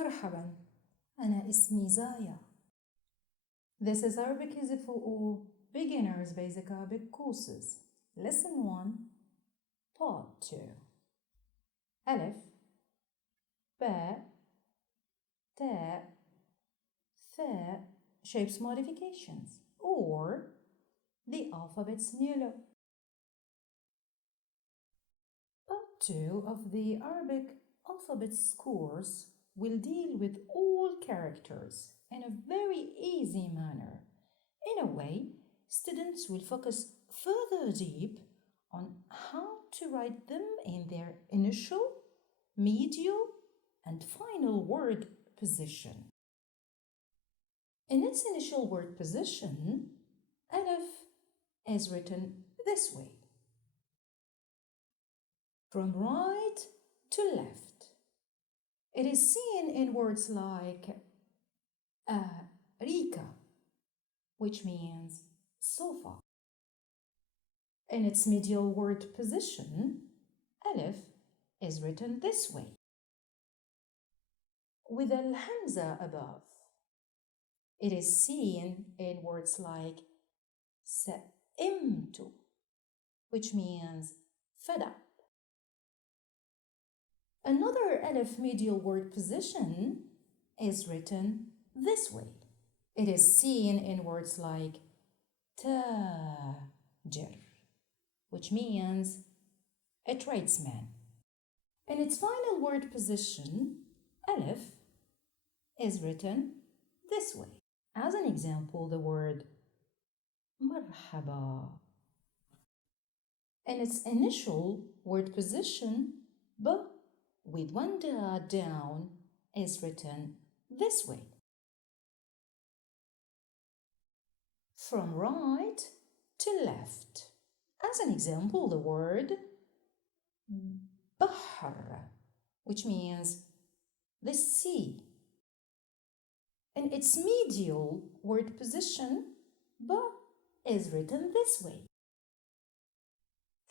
مرحبا، أنا اسمي زايا. This is Arabic Easy for All Beginners Basic Arabic Courses. Lesson 1, Part 2. ألف باء تاء ثاء shapes modifications or the alphabets nilo. Part 2 of the Arabic alphabets course will deal with all characters in a very easy manner. In a way, students will focus further deep on how to write them in their initial, medial, and final word position. In its initial word position, Alif is written this way. From right to left. It is seen in words like Rika, which means sofa. In its medial word position, Alif is written this way, with al-hamza above. It is seen in words like sa'imtu, which means fed up. Another Alif medial word position is written this way. It is seen in words like tajir, which means a tradesman. In its final word position, Alif is written this way. As an example, the word marhaba. In its initial word position, b with one da down is written this way. From right to left. As an example, the word bahr, which means the sea. In its medial word position, ba is written this way.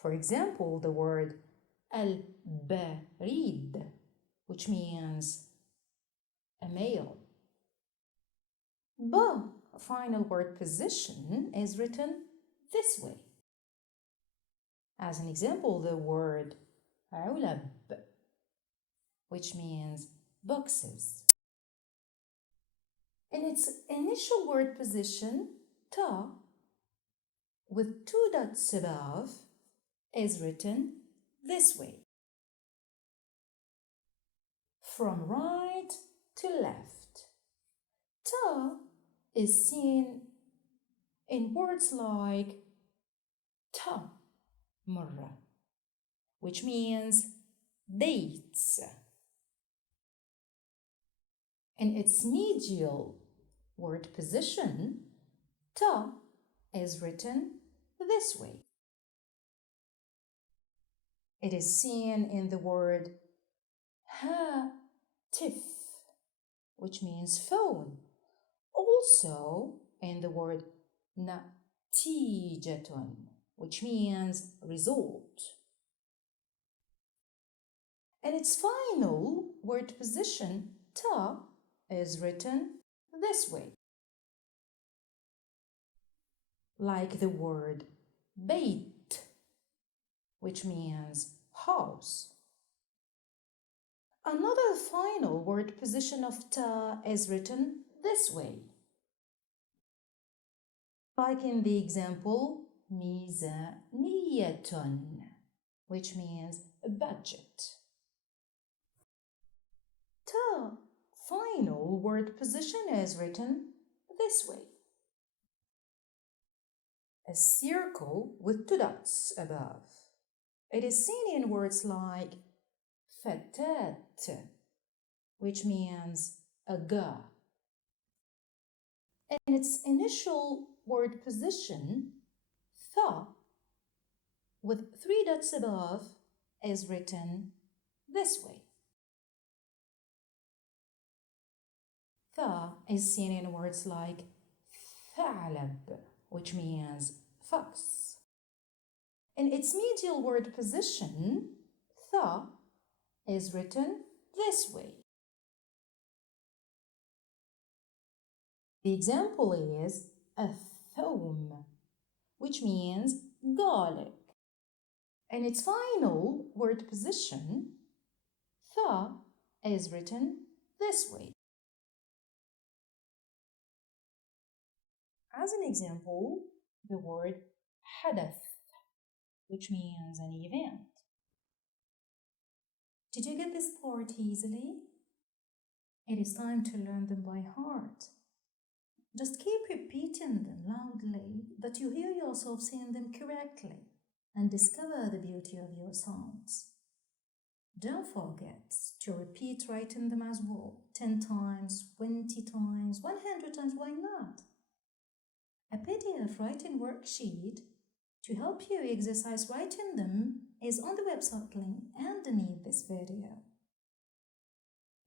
For example, the word al-barid, which means a male. Ba, final word position, is written this way. As an example, the word ulab, which means boxes. In its initial word position, ta, with two dots above, is written this way. From right to left. Ta is seen in words like tamr, which means dates. In its medial word position, ta is written this way. It is seen in the word hatif, which means phone. Also in the word natijatun, which means result. In its final word position, ta is written this way. Like the word bait, which means house. Another final word position of ta is written this way. Like in the example, mizaniyatun, which means a budget. Ta final word position is written this way. A circle with two dots above. It is seen in words like fatat, which means a girl. In its initial word position, tha, with three dots above, is written this way. Tha is seen in words like thalab, which means fox. In its medial word position, tha is written this way. The example is الثوم, which means garlic. In its final word position, tha is written this way. As an example, the word حدث, which means an event. Did you get this part easily? It is time to learn them by heart. Just keep repeating them loudly that you hear yourself saying them correctly and discover the beauty of your sounds. Don't forget to repeat writing them as well, 10 times, 20 times, 100 times, why not? A PDF writing worksheet to help you exercise writing them is on the website link underneath this video.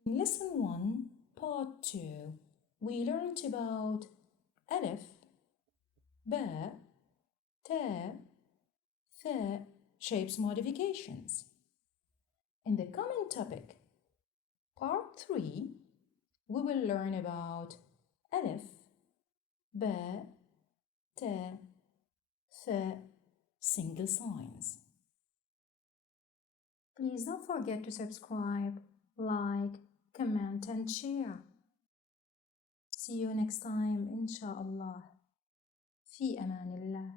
In Lesson 1, Part 2, we learned about Alif, Ba, Ta, Tha shapes modifications. In the coming topic, Part 3, we will learn about Alif, Ba, Ta, Tha single signs. Please don't forget to subscribe, like, comment and share. See you next time, inshallah. في أمان الله.